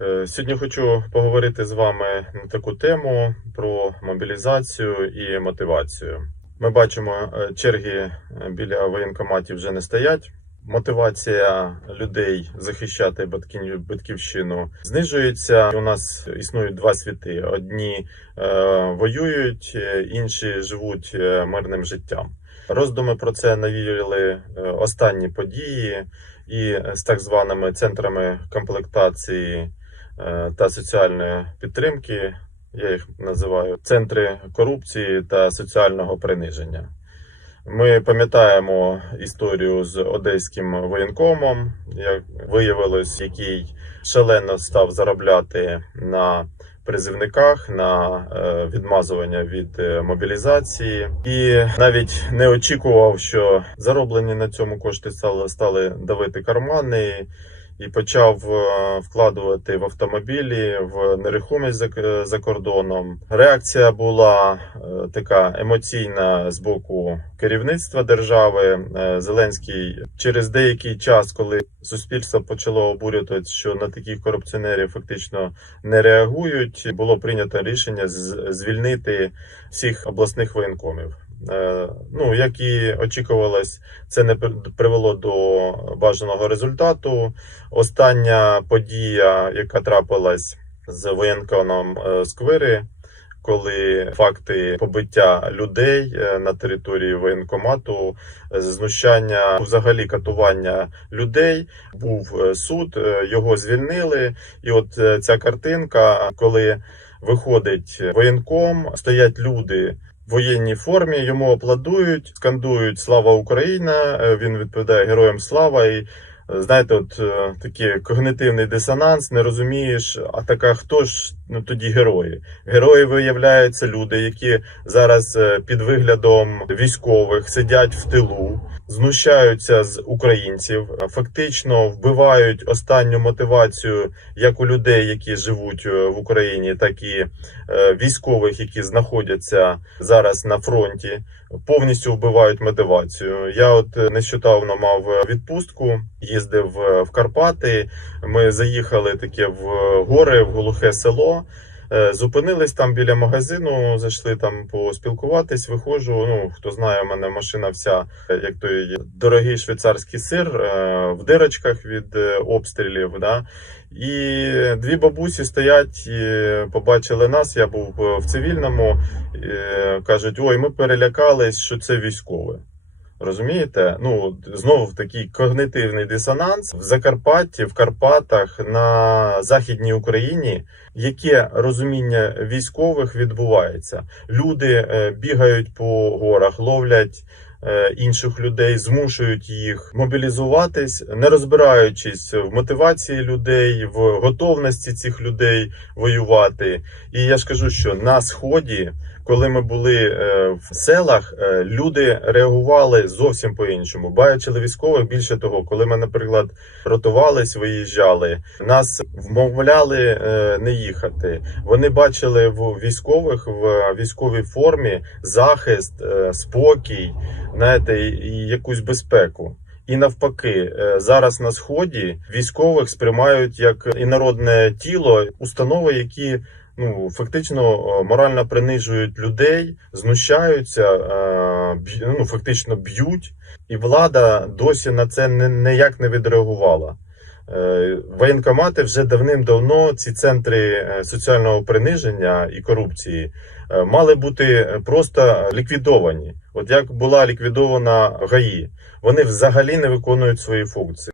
Е, Сьогодні хочу поговорити з вами на таку тему про мобілізацію і мотивацію. Ми бачимо, е, черги е, біля воєнкоматів вже не стоять. Мотивація людей захищати батьків- батьківщину знижується. У нас існують два світи: одні воюють, інші живуть мирним життям. Роздуми про це навіяли останні події і з так званими центрами комплектації та соціальної підтримки. Я їх називаю центри корупції та соціального приниження. Ми пам'ятаємо історію з одеським воєнкомом, як виявилось, який шалено став заробляти на призивниках, на е, відмазування від е, мобілізації, і навіть не очікував, що зароблені на цьому кошти стали, стали давити кармани. І почав е, вкладувати в автомобілі, в нерухомість за, за кордоном. Реакція була е, така емоційна з боку керівництва держави. Е, Зеленський через деякий час, коли суспільство почало обурювати, що на таких корупціонерів фактично не реагують, було прийнято рішення звільнити всіх обласних воєнкомів. Е, Ну, як і очікувалось, це не привело до бажаного результату. Остання подія, яка трапилась з воєнконом е, Сквири, коли факти побиття людей е, на території воєнкомату, знущання, взагалі катування людей, був суд, його звільнили. І от ця картинка, коли виходить воєнком, стоять люди воєнній формі, йому аплодують, скандують Слава Україна! Е, Він відповідає Героям слава і. е, Знаєте, от е, такий когнитивний дисонанс, не розумієш, а така хто ж ну тоді герої? Герої виявляються люди, які зараз під виглядом військових сидять в тилу, знущаються з українців, е, фактично вбивають останню мотивацію як у людей, які живуть е, в Україні, так і е, військових, які знаходяться зараз на фронті, повністю вбивають мотивацію. Я от нещодавно мав відпустку, їздив в Карпати. Ми заїхали таке в гори, в глухе село. Е, Зупинились там біля магазину, зайшли там поспілкуватись. Виходжу. Ну хто знає, у мене машина вся як той дорогий швейцарський сир е, в дирочках від е, обстрілів. Да? І дві бабусі стоять, побачили нас. Я був в цивільному. Кажуть, ой, ми перелякались, що це військове. Розумієте? Ну знову такий когнитивний дисонанс в Закарпатті, в Карпатах, на Західній Україні. Яке розуміння військових відбувається? Люди е, бігають по горах, ловлять е, інших людей, змушують їх мобілізуватись, не розбираючись в мотивації людей, в готовності цих людей воювати. І я ж кажу, що на сході коли ми були е, в селах, е, люди реагували зовсім по-іншому. Бачили військових. Більше того, коли ми, наприклад, ротувались, виїжджали, нас вмовляли е, не їхати. Вони бачили в військових в військовій формі захист, спокій, знаєте, і якусь безпеку. І навпаки, е, зараз на сході військових сприймають як інородне тіло, установи, які ну фактично е, морально принижують людей, знущаються, е, ну фактично б'ють, і влада досі на це ніяк не відреагувала. Е, Воєнкомати вже давним-давно ці центри е, соціального приниження і корупції е, мали бути просто ліквідовані. От як була ліквідована ГАІ, вони взагалі не виконують свої функції.